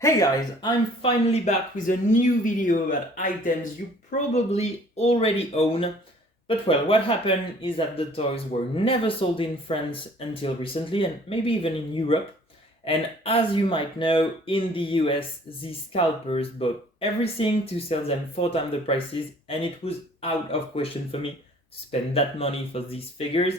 Hey guys, I'm finally back with a new video about items you probably already own. But well, what happened is that the toys were never sold in France until recently, and maybe even in Europe. And as you might know, in the US, these scalpers bought everything to sell them 4 times the prices, and it was out of question for me to spend that money for these figures.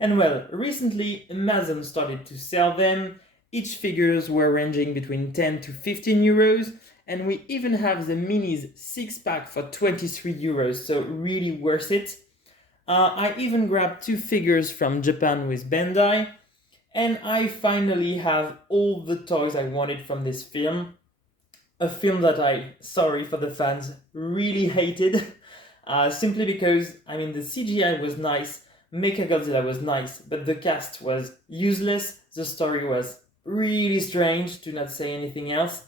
And well, recently Amazon started to sell them. Each figures were ranging between 10 to 15 euros, and we even have the minis 6 pack for 23 euros, so really worth it. I even grabbed 2 figures from Japan with Bandai, and I finally have all the toys I wanted from this film. A film that I, sorry for the fans, really hated. Simply because, I mean, the CGI was nice, Godzilla was nice, but the cast was useless, the story was really strange, to not say anything else.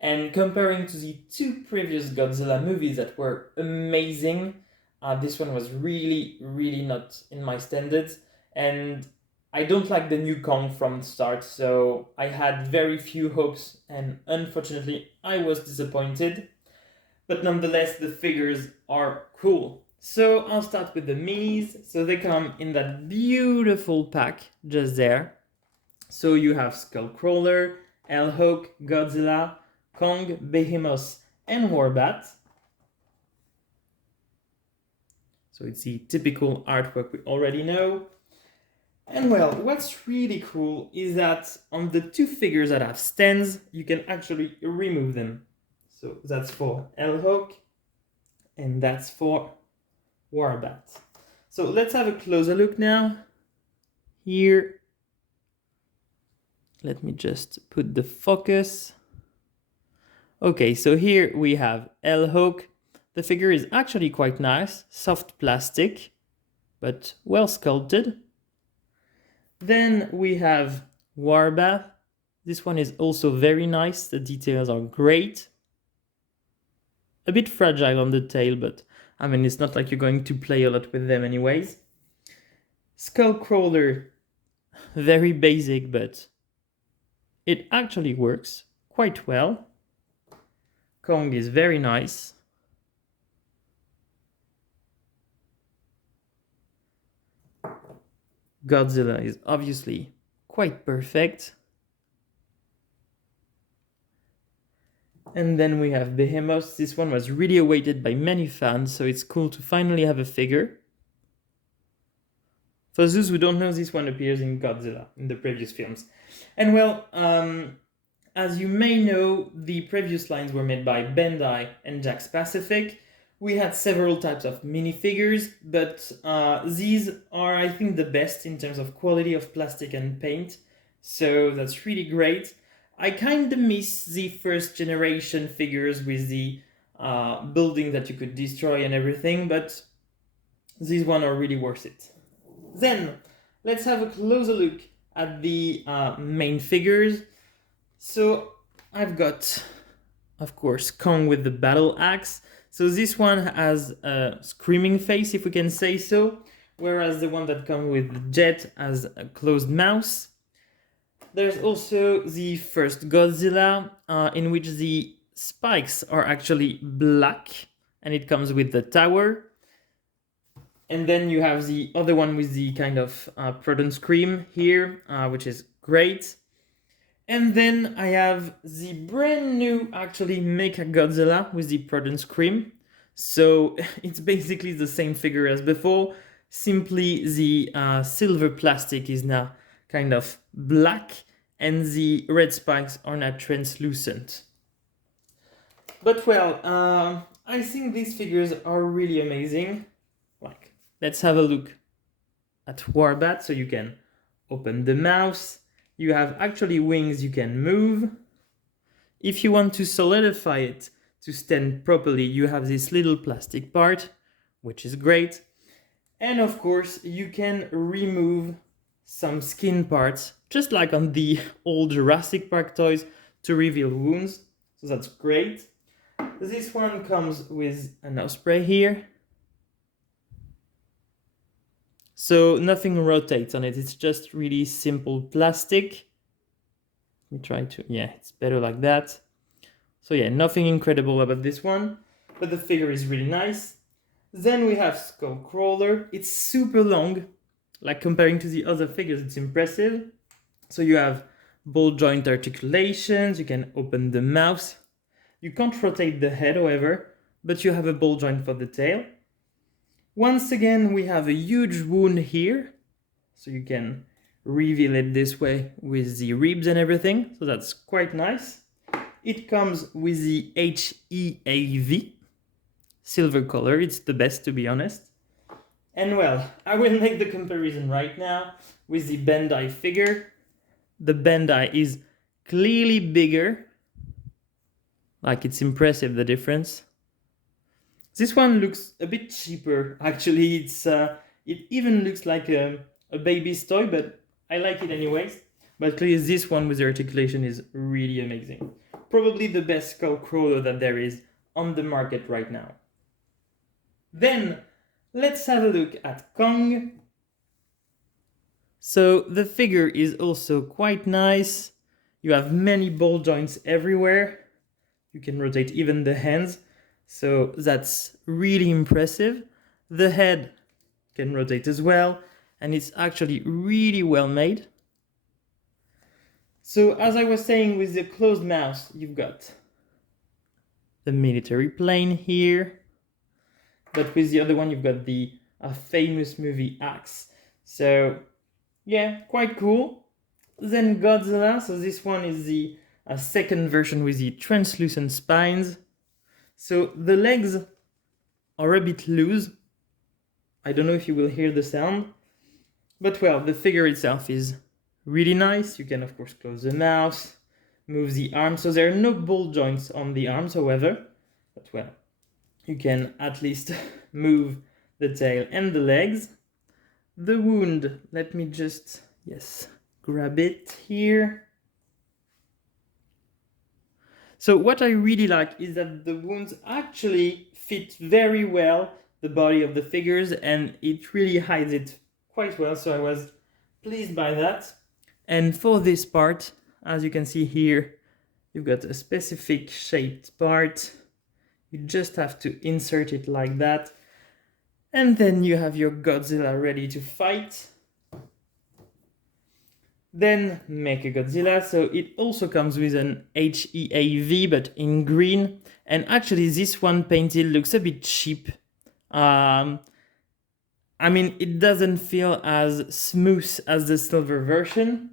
And comparing to the 2 previous Godzilla movies that were amazing, this one was really, really not in my standards. And I don't like the new Kong from the start, so I had very few hopes, and unfortunately, I was disappointed. But nonetheless, the figures are cool. So I'll start with the minis. So they come in that beautiful pack just there. So you have Skullcrawler, Hawk, Godzilla, Kong, Behemoth, and Warbat. So it's the typical artwork we already know. And well, what's really cool is that on the 2 figures that have stands, you can actually remove them. So that's for Hawk, and that's for Warbat. So let's have a closer look now. Here, let me just put the focus. Okay, so here we have Hawk. The figure is actually quite nice, soft plastic, but well sculpted. Then we have Warbat. This one is also very nice, the details are great. A bit fragile on the tail, but I mean, it's not like you're going to play a lot with them anyways. Skullcrawler, very basic, but it actually works quite well. Kong is very nice. Godzilla is obviously quite perfect. And then we have Behemoth. This one was really awaited by many fans, so it's cool to finally have a figure. For those who don't know, this one appears in Godzilla in the previous films. And well, as you may know, the previous lines were made by Bandai and Jakks Pacific. We had several types of minifigures, but these are, I think, the best in terms of quality of plastic and paint. So that's really great. I kind of miss the first generation figures with the building that you could destroy and everything, but these one are really worth it. Then let's have a closer look at the main figures. So I've got, of course, Kong with the battle axe. So this one has a screaming face, if we can say so, whereas the one that comes with Jet has a closed mouth. There's also the first Godzilla, in which the spikes are actually black, and it comes with the tower. And then you have the other one with the kind of proton scream here, which is great. And then I have the brand new, actually, Godzilla with the proton scream. So it's basically the same figure as before, simply the silver plastic is now kind of black and the red spikes are now translucent. But well, I think these figures are really amazing. Like, let's have a look at Warbat. So you can open the mouth. You have actually wings you can move. If you want to solidify it to stand properly, you have this little plastic part, which is great. And of course, you can remove some skin parts, just like on the old Jurassic Park toys, to reveal wounds. So that's great. This one comes with an osprey here. So nothing rotates on it, it's just really simple plastic. Let me try to, yeah, it's better like that. So yeah, nothing incredible about this one, but the figure is really nice. Then we have Skullcrawler. It's super long, like comparing to the other figures, it's impressive. So you have ball joint articulations, you can open the mouth. You can't rotate the head, however, but you have a ball joint for the tail. Once again, we have a huge wound here, so you can reveal it this way with the ribs and everything, so that's quite nice. It comes with the HEAV, silver color, it's the best to be honest. And well, I will make the comparison right now with the Bandai figure. The Bandai is clearly bigger, like it's impressive the difference. This one looks a bit cheaper, actually. It even looks like a baby's toy, but I like it anyways. But clearly this one with the articulation is really amazing. Probably the best Skullcrawler that there is on the market right now. Then, let's have a look at Kong. So the figure is also quite nice. You have many ball joints everywhere. You can rotate even the hands. So that's really impressive. The head can rotate as well, and it's actually really well made. So as I was saying, with the closed mouth, you've got the military plane here, but with the other one, you've got the famous movie axe. So yeah, quite cool. Then Godzilla, so this one is the second version with the translucent spines. So the legs are a bit loose. I don't know if you will hear the sound, but well, the figure itself is really nice. You can of course close the mouth, move the arms. So there are no ball joints on the arms, however, but well, you can at least move the tail and the legs. The wound, let me just, yes, grab it here. So what I really like is that the wounds actually fit very well the body of the figures, and it really hides it quite well, so I was pleased by that. And for this part, as you can see here, you've got a specific shaped part. You just have to insert it like that, and then you have your Godzilla ready to fight. Then Mechagodzilla, so it also comes with an HEAV but in green, and actually this one painted looks a bit cheap. I mean, it doesn't feel as smooth as the silver version.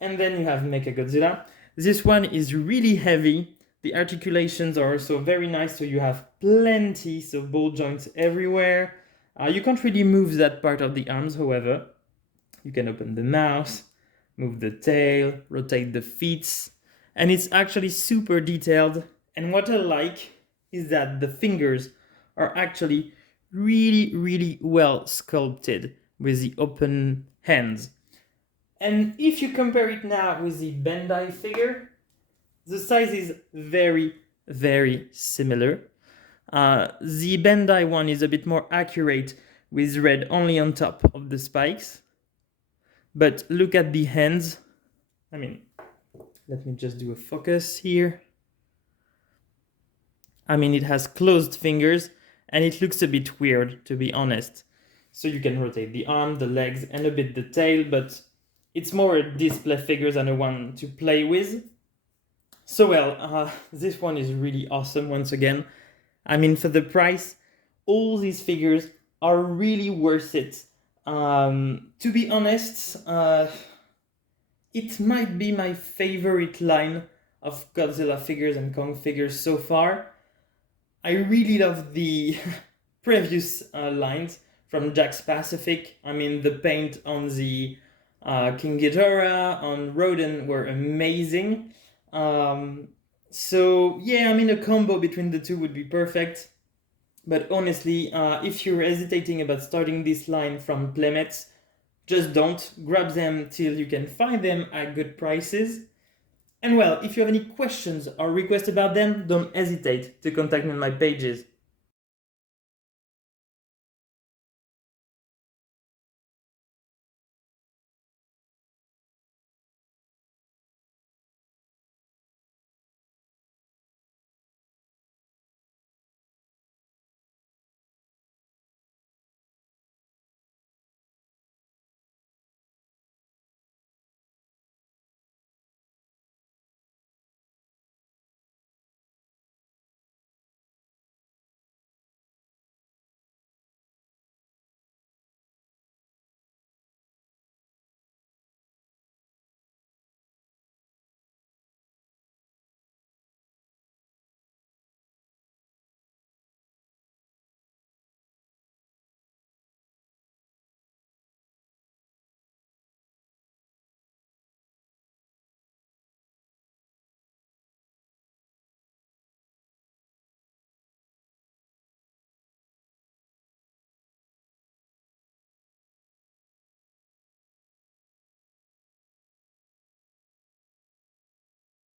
And then you have Mechagodzilla. This one is really heavy. The articulations are also very nice, so you have plenty, so ball joints everywhere. You can't really move that part of the arms, however. You can open the mouth, move the tail, rotate the feet, and it's actually super detailed. And what I like is that the fingers are actually really well sculpted with the open hands. And if you compare it now with the Bandai figure, the size is very similar. The Bandai one is a bit more accurate with red only on top of the spikes. But look at the hands. I mean, let me just do a focus here. I mean, it has closed fingers and it looks a bit weird, to be honest. So you can rotate the arm, the legs, and a bit the tail, but it's more a display figure than a one to play with. So well, this one is really awesome once again. I mean, for the price, all these figures are really worth it. To be honest, it might be my favorite line of Godzilla figures and Kong figures so far. I really love the previous lines from Jack's Pacific. I mean, the paint on the King Ghidorah, on Rodan were amazing. So yeah, I mean, a combo between the two would be perfect. But honestly, if you're hesitating about starting this line from Playmates, just don't. Grab them till you can find them at good prices. And well, if you have any questions or requests about them, don't hesitate to contact me on my pages.